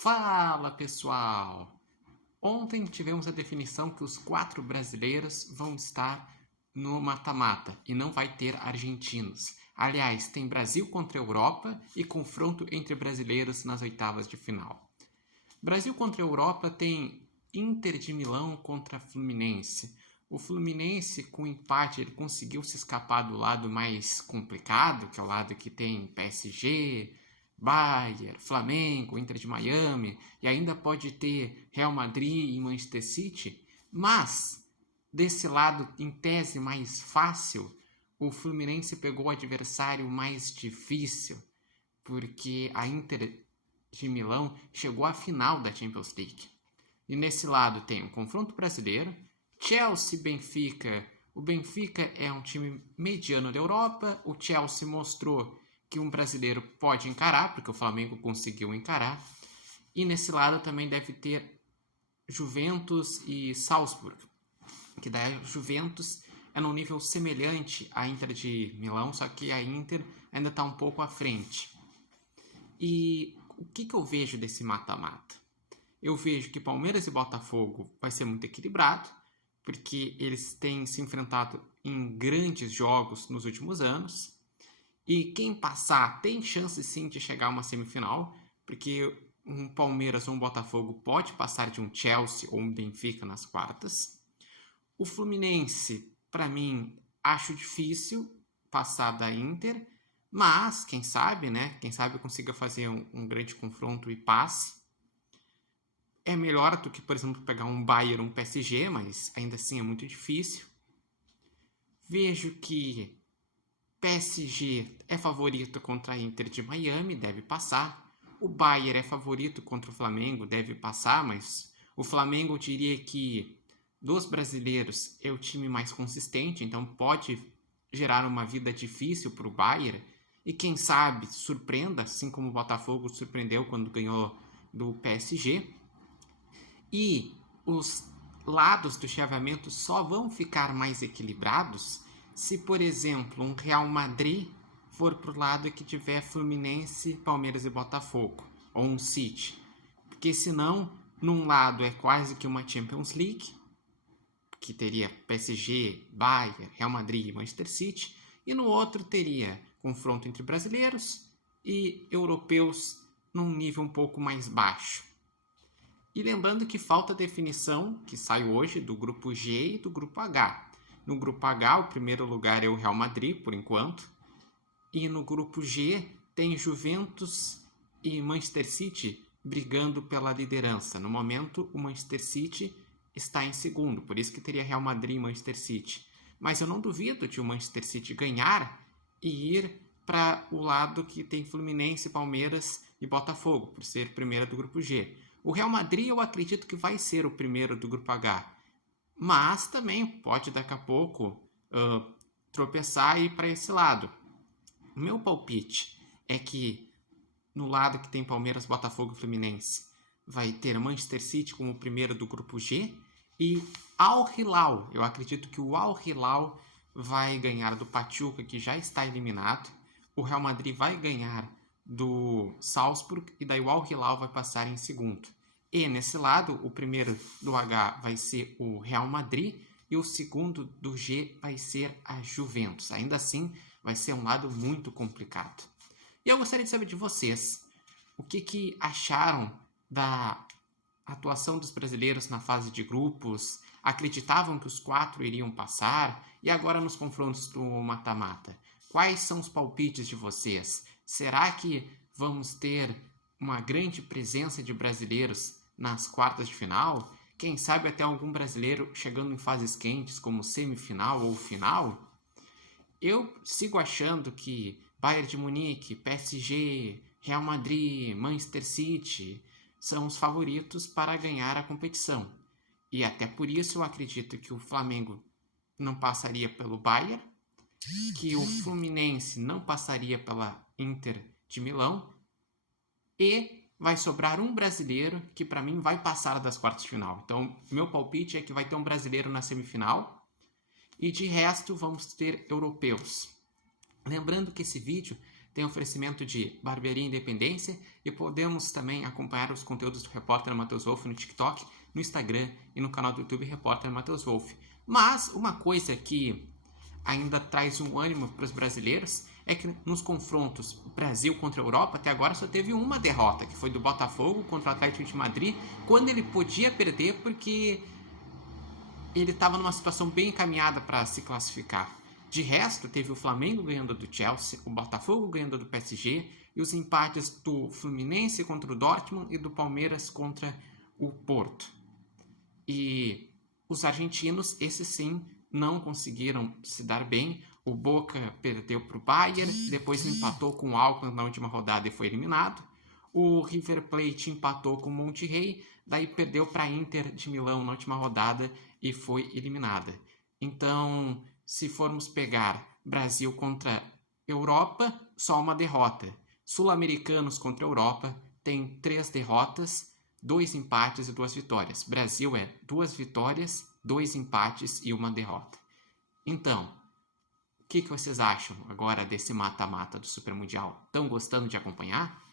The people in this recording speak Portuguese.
Fala, pessoal! Ontem tivemos a definição que os 4 brasileiros vão estar no mata-mata e não vai ter argentinos. Aliás, tem Brasil contra a Europa e confronto entre brasileiros nas oitavas de final. Brasil contra a Europa tem Inter de Milão contra Fluminense. O Fluminense, com empate, ele conseguiu se escapar do lado mais complicado, que é o lado que tem PSG, Bayern, Flamengo, Inter de Miami, e ainda pode ter Real Madrid e Manchester City, mas desse lado, em tese mais fácil, o Fluminense pegou o adversário mais difícil, porque a Inter de Milão chegou à final da Champions League. E nesse lado tem o confronto brasileiro, Chelsea, Benfica. O Benfica é um time mediano da Europa, o Chelsea mostrou que um brasileiro pode encarar, porque o Flamengo conseguiu encarar. E nesse lado também deve ter Juventus e Salzburg, que daí Juventus é num nível semelhante à Inter de Milão, só que a Inter ainda está um pouco à frente. E o que eu vejo desse mata-mata? Eu vejo que Palmeiras e Botafogo vai ser muito equilibrado, porque eles têm se enfrentado em grandes jogos nos últimos anos. E quem passar tem chance sim de chegar a uma semifinal, porque um Palmeiras ou um Botafogo pode passar de um Chelsea ou um Benfica nas quartas. O Fluminense, para mim, acho difícil passar da Inter, mas quem sabe, né? Quem sabe consiga fazer um grande confronto e passe. É melhor do que, por exemplo, pegar um Bayern ou um PSG, mas ainda assim é muito difícil. Vejo que PSG é favorito contra a Inter de Miami, deve passar. O Bayern é favorito contra o Flamengo, deve passar, mas o Flamengo eu diria que dos brasileiros é o time mais consistente, então pode gerar uma vida difícil para o Bayern. E quem sabe surpreenda, assim como o Botafogo surpreendeu quando ganhou do PSG. E os lados do chaveamento só vão ficar mais equilibrados se, por exemplo, um Real Madrid for para o lado que tiver Fluminense, Palmeiras e Botafogo, ou um City. Porque senão, num lado é quase que uma Champions League, que teria PSG, Bayern, Real Madrid e Manchester City, e no outro teria confronto entre brasileiros e europeus num nível um pouco mais baixo. E lembrando que falta a definição, que sai hoje, do grupo G e do grupo H. No grupo H, o primeiro lugar é o Real Madrid, por enquanto. E no grupo G, tem Juventus e Manchester City brigando pela liderança. No momento, o Manchester City está em segundo, por isso que teria Real Madrid e Manchester City. Mas eu não duvido de o Manchester City ganhar e ir para o lado que tem Fluminense, Palmeiras e Botafogo, por ser primeiro do grupo G. O Real Madrid eu acredito que vai ser o primeiro do grupo H, mas também pode daqui a pouco tropeçar e ir para esse lado. O meu palpite é que no lado que tem Palmeiras, Botafogo e Fluminense vai ter Manchester City como o primeiro do grupo G e Al Hilal. Eu acredito que o Al Hilal vai ganhar do Pachuca, que já está eliminado. O Real Madrid vai ganhar do Salzburg e daí o Al Hilal vai passar em segundo. E nesse lado, o primeiro do H vai ser o Real Madrid e o segundo do G vai ser a Juventus. Ainda assim, vai ser um lado muito complicado. E eu gostaria de saber de vocês, o que acharam da atuação dos brasileiros na fase de grupos? Acreditavam que os 4 iriam passar? E agora nos confrontos do mata-mata? Quais são os palpites de vocês? Será que vamos ter uma grande presença de brasileiros nas quartas de final? Quem sabe até algum brasileiro chegando em fases quentes como semifinal ou final? Eu sigo achando que Bayern de Munique, PSG, Real Madrid, Manchester City são os favoritos para ganhar a competição. E até por isso eu acredito que o Flamengo não passaria pelo Bayern, que o Fluminense não passaria pela Inter de Milão e vai sobrar um brasileiro que para mim vai passar das quartas de final. Então, meu palpite é que vai ter um brasileiro na semifinal e de resto vamos ter europeus. Lembrando que esse vídeo tem oferecimento de Barbearia Independência e podemos também acompanhar os conteúdos do Repórter Matheus Wolff no TikTok, no Instagram e no canal do YouTube Repórter Matheus Wolff. Mas uma coisa que ainda traz um ânimo para os brasileiros é que nos confrontos Brasil contra a Europa, até agora só teve uma derrota, que foi do Botafogo contra o Atlético de Madrid, quando ele podia perder porque ele estava numa situação bem encaminhada para se classificar. De resto, teve o Flamengo ganhando do Chelsea, o Botafogo ganhando do PSG e os empates do Fluminense contra o Dortmund e do Palmeiras contra o Porto. E os argentinos, esses sim, não conseguiram se dar bem. O Boca perdeu para o Bayern, depois empatou com o Auckland na última rodada e foi eliminado. O River Plate empatou com o Monterrey, daí perdeu para a Inter de Milão na última rodada e foi eliminada. Então, se formos pegar Brasil contra Europa, só uma derrota. Sul-americanos contra Europa tem 3 derrotas, 2 empates e 2 vitórias. Brasil é 2 vitórias, 2 empates e 1 derrota. Então, o que vocês acham agora desse mata-mata do Super Mundial? Estão gostando de acompanhar?